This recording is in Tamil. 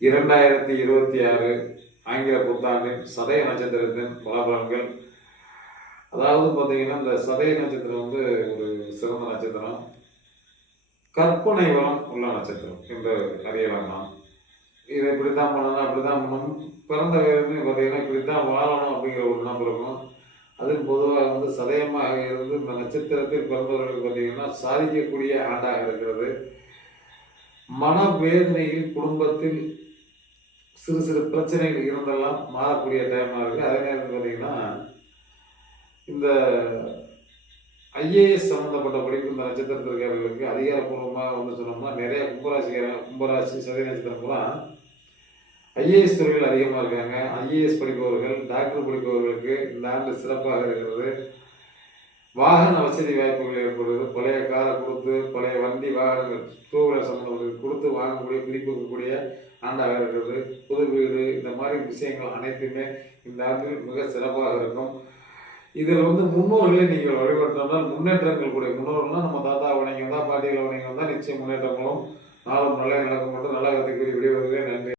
2026 ஆங்கில புத்தாண்டின் சதய நட்சத்திரத்தின் பலாபலன்கள். அதாவது பார்த்தீங்கன்னா, இந்த சதய நட்சத்திரம் வந்து ஒரு சிறந்த நட்சத்திரம், கற்பனை வளம் உள்ள நட்சத்திரம் என்று அறியலாம். நாம் இதை இப்படித்தான் பண்ணணும், அப்படித்தான் பண்ணணும், பிறந்த வயதுன்னு பார்த்தீங்கன்னா இப்படித்தான் வாழணும் அப்படிங்கிற ஒரு எண்ணம் இருக்கும். அதுவும் பொதுவாக வந்து சதயமாக இருந்து இந்த நட்சத்திரத்தில் பிறந்தவர்களுக்கு பார்த்தீங்கன்னா சாதிக்கக்கூடிய ஆண்டாக இருக்கிறது. மனவேதனையில் குடும்பத்தில் சிறு சிறு பிரச்சனைகள் இருந்தெல்லாம் மாறக்கூடிய டைமாக இருக்குது. அதே நேரத்தில் பார்த்தீங்கன்னா இந்த ஐஏஎஸ் சம்மந்தப்பட்ட படிப்பு இந்த நட்சத்திரத்திற்காரர்களுக்கு அதிகாரப்பூர்வமாக வந்து சொன்னோம்னா நிறைய கும்பராசி சதய நட்சத்திரம் கூட ஐஏஎஸ் துறையில் அதிகமாக இருக்காங்க. ஐஏஎஸ் படிப்பவர்கள், டாக்டர் படிப்பவர்களுக்கு இந்த ஆண்டு சிறப்பாக இருக்கிறது. வாகன வசதி வாய்ப்புகள் ஏற்படுது. பழைய காரை கொடுத்து, பழைய வண்டி வாகனங்கள், டூ வீலர் சம்மந்தப்பட்டது கொடுத்து வாங்கக்கூடிய பிடிப்புக்கக்கூடிய ஆண்டாக இருக்கிறது. புது வீடு, இந்த மாதிரி விஷயங்கள் அனைத்துமே இந்த ஆண்டில் மிக சிறப்பாக இருக்கும். இதில் வந்து முன்னோர்களை நீங்கள் வழிபட்டால் முன்னேற்றங்கள் கூடிய முன்னோர்கள்லாம் நம்ம தாத்தா வணங்கி வந்தால், பாட்டிகளை வணங்கி வந்தால் நிச்சயம் முன்னேற்றங்களும் நாளும் நல்லா நடக்கும் மட்டும் நல்ல கருத்தை கூறி விடைபெறுகிறேன். நன்றி.